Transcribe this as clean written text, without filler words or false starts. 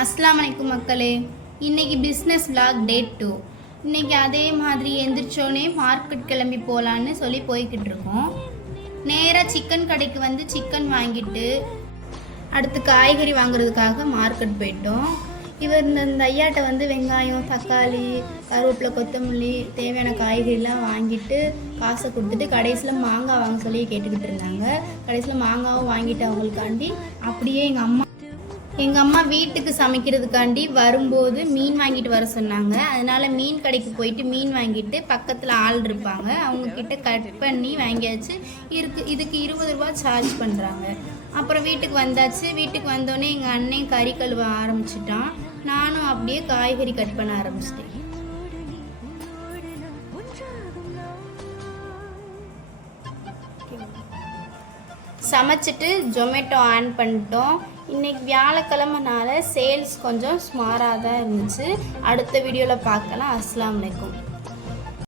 அஸ்ஸலாமு அலைக்கும் மக்களே. இன்றைக்கி பிஸ்னஸ் விலாக் டே 2. இன்றைக்கி அதே மாதிரி எந்திரிச்சோடனே மார்க்கெட் கிளம்பி போகலான்னு சொல்லி போய்கிட்டு இருக்கோம். நேராக சிக்கன் கடைக்கு வந்து சிக்கன் வாங்கிட்டு அடுத்து காய்கறி வாங்குறதுக்காக மார்க்கெட் போயிட்டோம். இவர் இந்த ஐயாட்ட வந்து வெங்காயம், தக்காளி, கருவேப்பிலை, கொத்தமல்லி, தேவையான காய்கறிலாம் வாங்கிட்டு காசை கொடுத்துட்டு கடைசியில் மாங்காய் வாங்க சொல்லி கேட்டுக்கிட்டு இருந்தாங்க. கடைசியில் மாங்காவும் வாங்கிட்டு அவங்களுக்காண்டி அப்படியே எங்கள் அம்மா வீட்டுக்கு சமைக்கிறதுக்காண்டி வரும்போது மீன் வாங்கிட்டு வர சொன்னாங்க. அதனால் மீன் கடைக்கு போயிட்டு மீன் வாங்கிட்டு பக்கத்தில் ஆள் இருப்பாங்க, அவங்கக்கிட்ட கட் பண்ணி வாங்கியாச்சு. இதுக்கு 20 ரூபா சார்ஜ் பண்ணுறாங்க. அப்புறம் வீட்டுக்கு வந்தாச்சு. வீட்டுக்கு வந்தோடனே எங்கள் அண்ணன் கறி கழுவ ஆரம்பிச்சிட்டான். நானும் அப்படியே காய்கறி கட் பண்ண ஆரம்பிச்சிட்டேன். சமைச்சிட்டு ஜொமேட்டோ ஆன் பண்ணிட்டோம். இன்றைக்கி வியாழக்கிழமைனால சேல்ஸ் கொஞ்சம் ஸ்மாராக தான் இருந்துச்சு. அடுத்த வீடியோவில் பார்க்கலாம். அஸ்ஸலாமு அலைக்கும்.